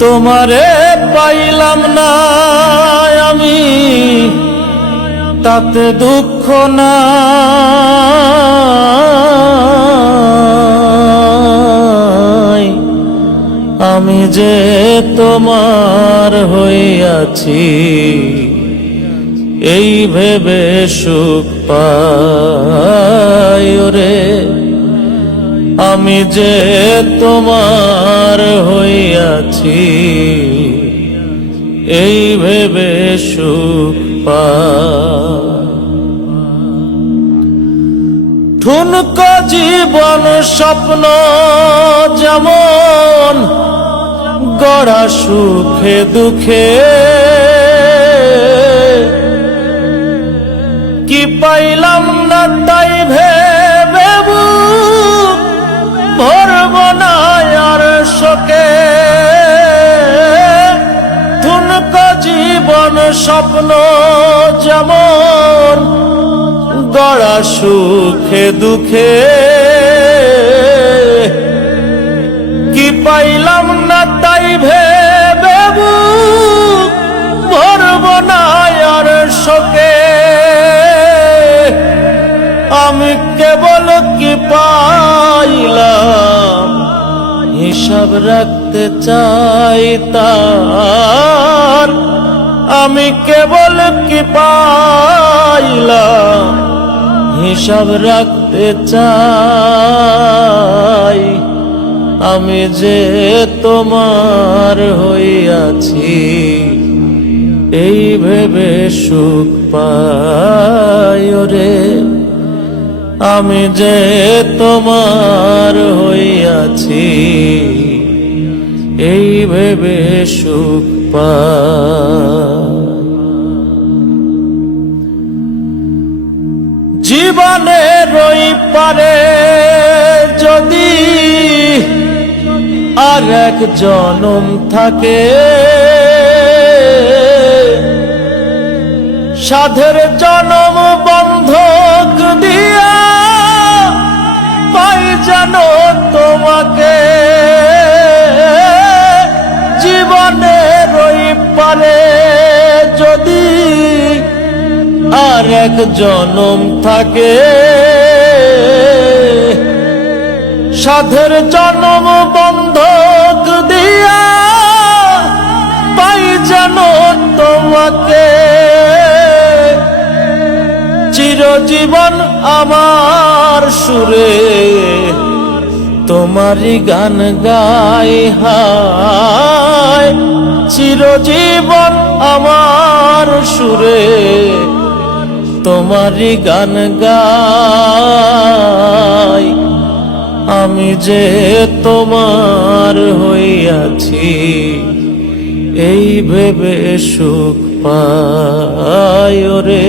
তোমারে পাইলাম না আমি, তাতে দুঃখ না। আমি যে তোমার হইয়াছি, এই ভেবে সুখ পাই রে আমি যে তোমার হইয়াছি এই ভেবে সুখ ঠুনক জীবন স্বপ্ন যেমন গড়া সুখে দুঃখে শোকে ঠুনক জীবন স্বপ্ন যেমন গড়া সুখে দুঃখে। কি পাইলাম না তাই ভেবে ভরব আর শোকে। আমি কেবল কি পাইলাম? হিসাব রাখতে চাই তার। আমি কেবল কি পাইলাম? হিসাব রাখতে চাই। আমি যে তোমার হইয়াছি, এই ভেবে সুখ পাই রে আমি যে তোমার হইয়াছি, এই ভেবে সুখ পাই। জীবনে রই পারে যদি আর এক জনম থাকে, সাধের জনম বন্ধক দিয়া জানো তোমাকে? জীবনে রই পারে যদি আর এক জনম থাকে। সাধের জনম বন্ধক দিয়া পাই জানো তোমাকে। চিরজীবন আমার সুরে, তোমারই গান গাই হায়। চিরজীবন আমার সুরে, তোমারই গান গাই। আমি যে তোমার হইয়াছি, এই ভেবে সুখ পাই রে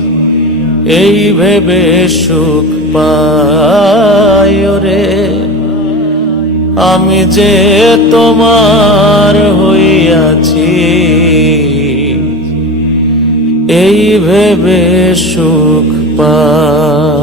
এই ভেবে সুখ পায় রে। আমি যে তোমার হইয়াছি এই ভেবে সুখ পা